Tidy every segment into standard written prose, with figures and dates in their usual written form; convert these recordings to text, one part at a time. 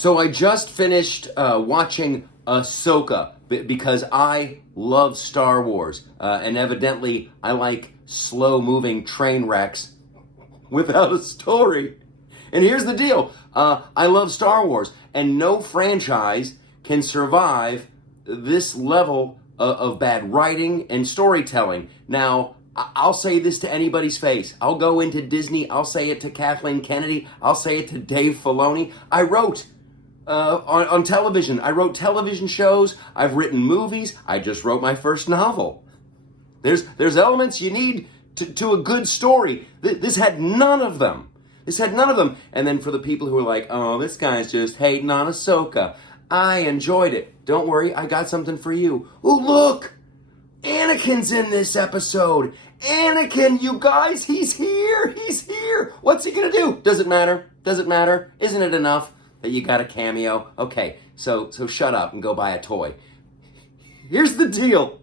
So I just finished watching Ahsoka because I love Star Wars, and evidently I like slow-moving train wrecks without a story. And here's the deal: I love Star Wars, and no franchise can survive this level of bad writing and storytelling. Now, I'll say this to anybody's face. I'll go into Disney. I'll say it to Kathleen Kennedy. I'll say it to Dave Filoni. I wrote on television. I wrote television shows. I've written movies. I just wrote my first novel. There's elements you need to a good story. This had none of them. This had none of them. And then for the people who are like, oh, this guy's just hating on Ahsoka, I enjoyed it. Don't worry, I got something for you. Oh, look! Anakin's in this episode. Anakin, you guys, he's here. He's here. What's he gonna do? Does it matter? Does it matter? Isn't it enough that you got a cameo? Okay, so shut up and go buy a toy. Here's the deal.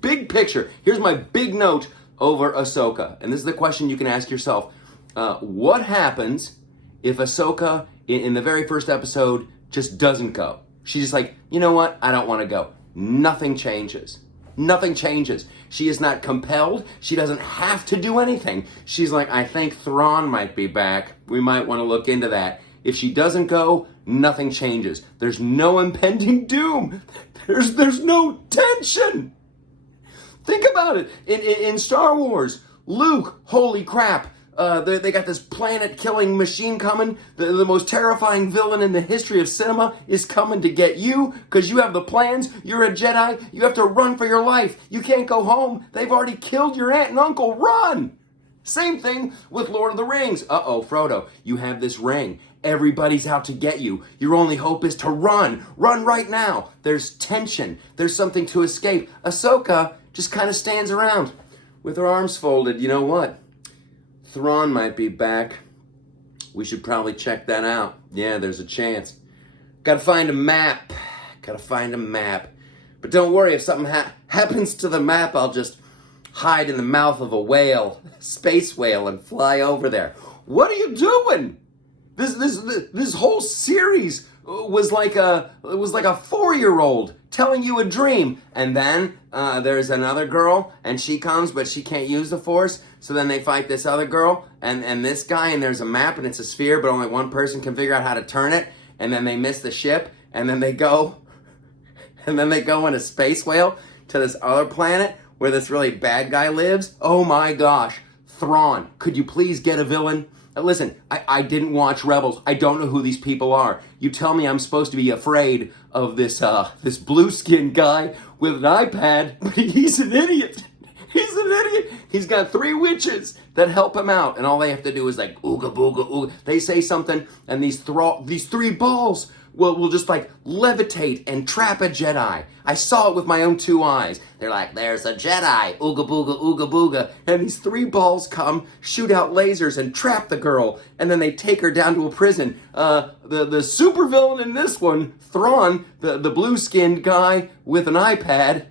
Big picture. Here's my big note over Ahsoka. And this is the question you can ask yourself. What happens if Ahsoka, in the very first episode, just doesn't go? She's just like, you know what? I don't want to go. Nothing changes. Nothing changes. She is not compelled. She doesn't have to do anything. She's like, I think Thrawn might be back. We might want to look into that. If she doesn't go, nothing changes. There's no impending doom. There's no tension. Think about it. In Star Wars, Luke, holy crap. They got this planet-killing machine coming. The most terrifying villain in the history of cinema is coming to get you because you have the plans. You're a Jedi. You have to run for your life. You can't go home. They've already killed your aunt and uncle. Run! Same thing with Lord of the Rings. Uh-oh, Frodo, you have this ring. Everybody's out to get you. Your only hope is to run. Run right now. There's tension. There's something to escape. Ahsoka just kind of stands around with her arms folded. You know what? Thrawn might be back. We should probably check that out. Yeah, there's a chance. Gotta find a map. Gotta find a map. But don't worry, if something happens to the map, I'll just hide in the mouth of a whale, space whale, and fly over there. What are you doing? This whole series was like a 4-year-old telling you a dream, and then there's another girl, and she comes, but she can't use the Force. So then they fight this other girl and this guy, and there's a map, and it's a sphere, but only one person can figure out how to turn it. And then they miss the ship, and then they go in a space whale to this other planet where this really bad guy lives. Oh my gosh, Thrawn, could you please get a villain? Listen, I didn't watch Rebels. I don't know who these people are. You tell me I'm supposed to be afraid of this blue-skinned guy with an iPad, but he's an idiot. He's an idiot. He's got 3 witches that help him out, and all they have to do is like, ooga booga ooga. They say something, and these 3 balls will just like levitate and trap a Jedi. I saw it with my own 2 eyes. They're like, there's a Jedi, ooga booga, and these 3 balls come, shoot out lasers, and trap the girl, and then they take her down to a prison. The supervillain in this one, Thrawn, the blue-skinned guy with an iPad,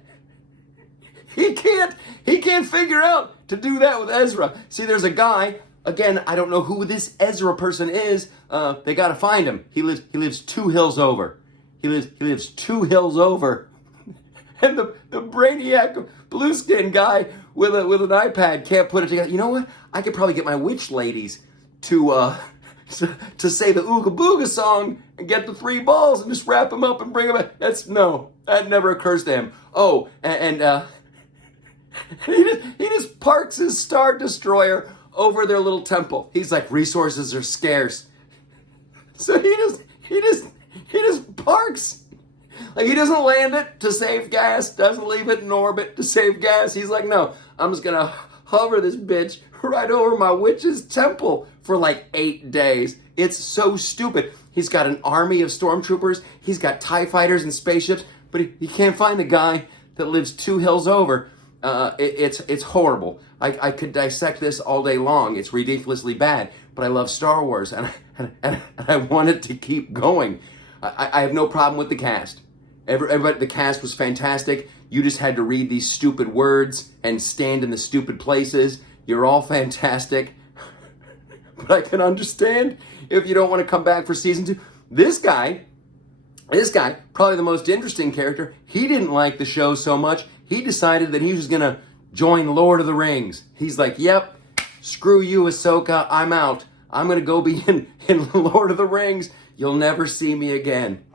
he can't figure out to do that with Ezra. See, there's a guy. Again, I don't know who this Ezra person is. They gotta find him. He lives 2 hills over. He lives 2 hills over. And the brainiac blue skin guy with an iPad can't put it together. You know what? I could probably get my witch ladies to say the Ooga Booga song and get the 3 balls and just wrap them up and bring them back. That never occurs to him. Oh, and he just parks his Star Destroyer over their little temple. He's like, resources are scarce. So he just parks. Like, he doesn't land it to save gas, doesn't leave it in orbit to save gas. He's like, no, I'm just gonna hover this bitch right over my witch's temple for like 8 days. It's so stupid. He's got an army of stormtroopers. He's got TIE fighters and spaceships, but he can't find the guy that lives 2 hills over. It's horrible. I could dissect this all day long. It's ridiculously bad, but I love Star Wars, and I want it to keep going. I have no problem with the cast. Everybody, the cast was fantastic. You just had to read these stupid words and stand in the stupid places. You're all fantastic. But I can understand if you don't want to come back for season 2. This guy, probably the most interesting character, he didn't like the show so much, he decided that he was going to join Lord of the Rings. He's like, yep, screw you, Ahsoka, I'm out. I'm going to go be in Lord of the Rings. You'll never see me again.